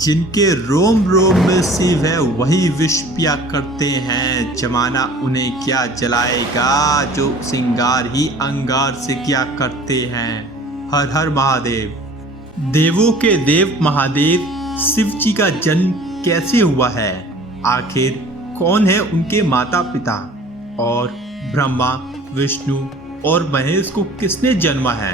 जिनके रोम रोम में शिव है वही विष पिया करते हैं। जमाना उन्हें क्या जलाएगा जो सिंगार ही अंगार से किया करते हैं। हर हर महादेव। देवों के देव महादेव शिव जी का जन्म कैसे हुआ है? आखिर कौन है उनके माता पिता? और ब्रह्मा, विष्णु और महेश को किसने जन्मा है?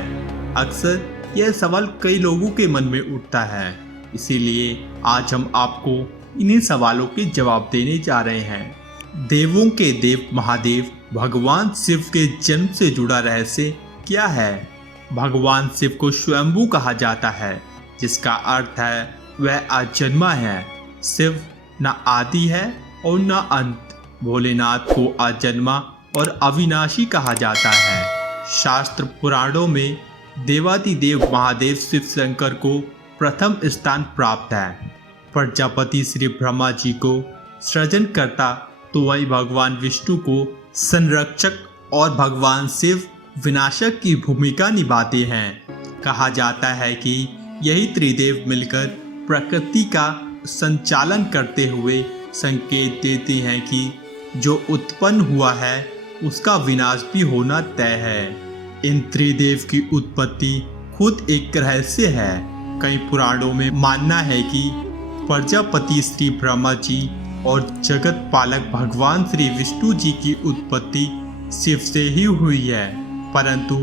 अक्सर यह सवाल कई लोगों के मन में उठता है। इसीलिए आज हम आपको इन्हीं सवालों के जवाब देने जा रहे हैं। देवों के देव महादेव भगवान शिव के जन्म से जुड़ा रहस्य क्या है? भगवान शिव को स्वयंभू कहा जाता है, जिसका अर्थ है वह अजन्मा है। शिव न आदि है और न अंत। भोलेनाथ को अजन्मा और अविनाशी कहा जाता है। शास्त्र पुराणों में देवादिदेव महादेव शिव शंकर को प्रथम स्थान प्राप्त है। प्रजापति श्री ब्रह्मा जी को सृजन करता तो वही भगवान विष्णु को संरक्षक और भगवान शिव विनाशक की भूमिका निभाते हैं। कहा जाता है कि यही त्रिदेव मिलकर प्रकृति का संचालन करते हुए संकेत देते हैं कि जो उत्पन्न हुआ है उसका विनाश भी होना तय है। इन त्रिदेव की उत्पत्ति खुद एक रहस्य है। कई पुराणों में मानना है कि प्रजापति श्री ब्रह्मा जी और जगत पालक भगवान श्री विष्णु जी की उत्पत्ति शिव से ही हुई है। परंतु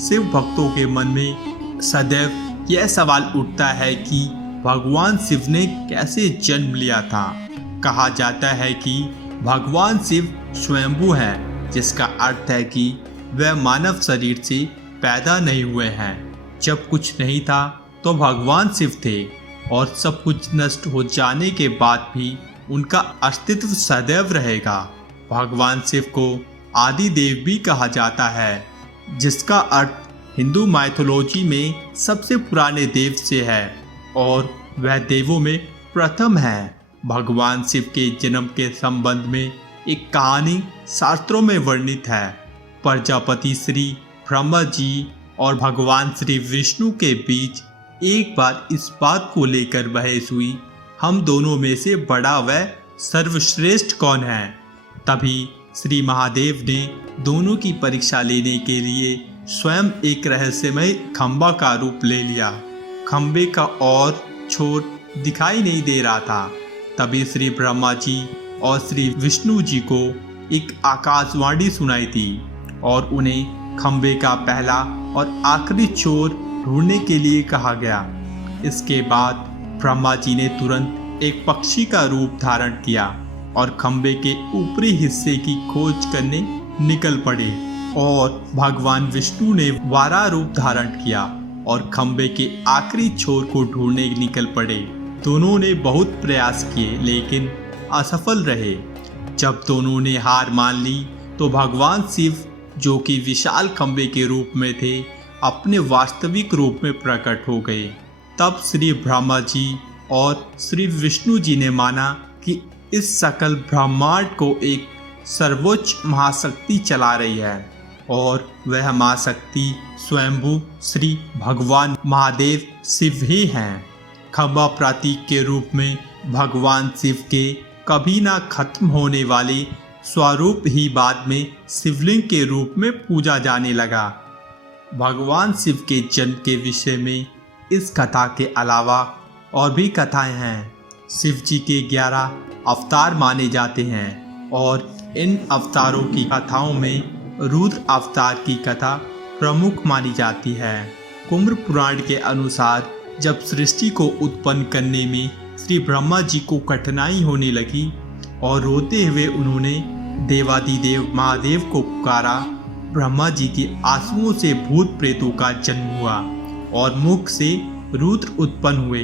शिव भक्तों के मन में सदैव यह सवाल उठता है कि भगवान शिव ने कैसे जन्म लिया था। कहा जाता है कि भगवान शिव स्वयंभू है, जिसका अर्थ है कि वह मानव शरीर से पैदा नहीं हुए हैं। जब कुछ नहीं था तो भगवान शिव थे और सब कुछ नष्ट हो जाने के बाद भी उनका अस्तित्व सदैव रहेगा। भगवान शिव को आदि देव भी कहा जाता है, जिसका अर्थ हिंदू माइथोलॉजी में सबसे पुराने देव से है और वह देवों में प्रथम है। भगवान शिव के जन्म के संबंध में एक कहानी शास्त्रों में वर्णित है। प्रजापति श्री ब्रह्मा जी और भगवान श्री विष्णु के बीच एक बार इस बात को लेकर बहस हुई, हम दोनों में से बड़ा व सर्वश्रेष्ठ कौन है। तभी श्री महादेव ने दोनों की परीक्षा लेने के लिए स्वयं एक रहस्यमय खंबा का रूप ले लिया। खंबे का और छोर दिखाई नहीं दे रहा था। तभी श्री ब्रह्मा जी और श्री विष्णु जी को एक आकाशवाणी सुनाई थी और उन्हें खंबे का पहला और आखिरी छोर ढूंढने के लिए कहा गया। इसके बाद ब्रह्मा जी ने तुरंत एक पक्षी का रूप धारण किया और खंबे के ऊपरी हिस्से की खोज करने निकल पड़े और भगवान विष्णु ने वारा रूप धारण किया और खंबे के आखिरी छोर को ढूंढने निकल पड़े। दोनों ने बहुत प्रयास किए लेकिन असफल रहे। जब दोनों ने हार मान ली तो भगवान शिव, जो कि विशाल खंबे के रूप में थे, अपने वास्तविक रूप में प्रकट हो गए। तब श्री ब्रह्मा जी और श्री विष्णु जी ने माना कि इस सकल ब्रह्मांड को एक सर्वोच्च महाशक्ति चला रही है और वह महाशक्ति स्वयंभू श्री भगवान महादेव शिव ही हैं। खंबा प्रतीक के रूप में भगवान शिव के कभी ना खत्म होने वाले स्वरूप ही बाद में शिवलिंग के रूप में पूजा जाने लगा। भगवान शिव के जन्म के विषय में इस कथा के अलावा और भी कथाएं हैं। शिव जी के 11 अवतार माने जाते हैं और इन अवतारों की कथाओं में रुद्र अवतार की कथा प्रमुख मानी जाती है। कुम्भ पुराण के अनुसार जब सृष्टि को उत्पन्न करने में श्री ब्रह्मा जी को कठिनाई होने लगी और रोते हुए उन्होंने देवादिदेव महादेव को पुकारा, ब्रह्मा जी के आंसुओं से भूत प्रेतों का जन्म हुआ और मुख से रुद्र उत्पन्न हुए।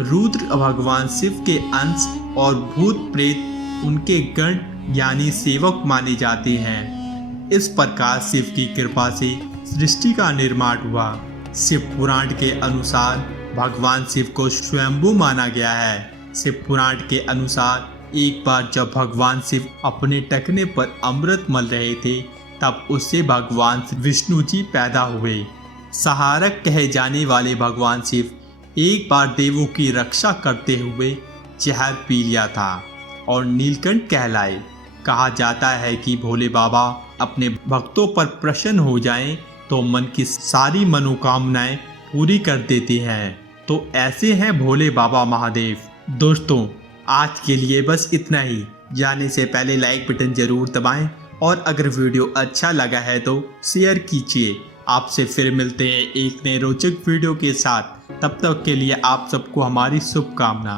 रुद्र भगवान शिव के अंश और भूत प्रेत उनके गण यानी सेवक माने जाते हैं। इस प्रकार शिव की कृपा से सृष्टि का निर्माण हुआ। शिव पुराण के अनुसार भगवान शिव को स्वयंभू माना गया है। शिव पुराण के अनुसार एक बार जब भगवान शिव अपने टखने पर अमृत मल रहे थे, तब उससे भगवान विष्णु जी पैदा हुए। सहारक कहे जाने वाले भगवान शिव एक बार देवों की रक्षा करते हुए जहर पी लिया था और नीलकंठ कहलाए। कहा जाता है कि भोले बाबा अपने भक्तों पर प्रसन्न हो जाएं तो मन की सारी मनोकामनाएं पूरी कर देते हैं। तो ऐसे हैं भोले बाबा महादेव। दोस्तों, आज के लिए बस इतना ही। जाने से पहले लाइक बटन जरूर दबाएं और अगर वीडियो अच्छा लगा है तो शेयर कीजिए। आपसे फिर मिलते हैं एक नए रोचक वीडियो के साथ। तब तक के लिए आप सबको हमारी शुभकामना।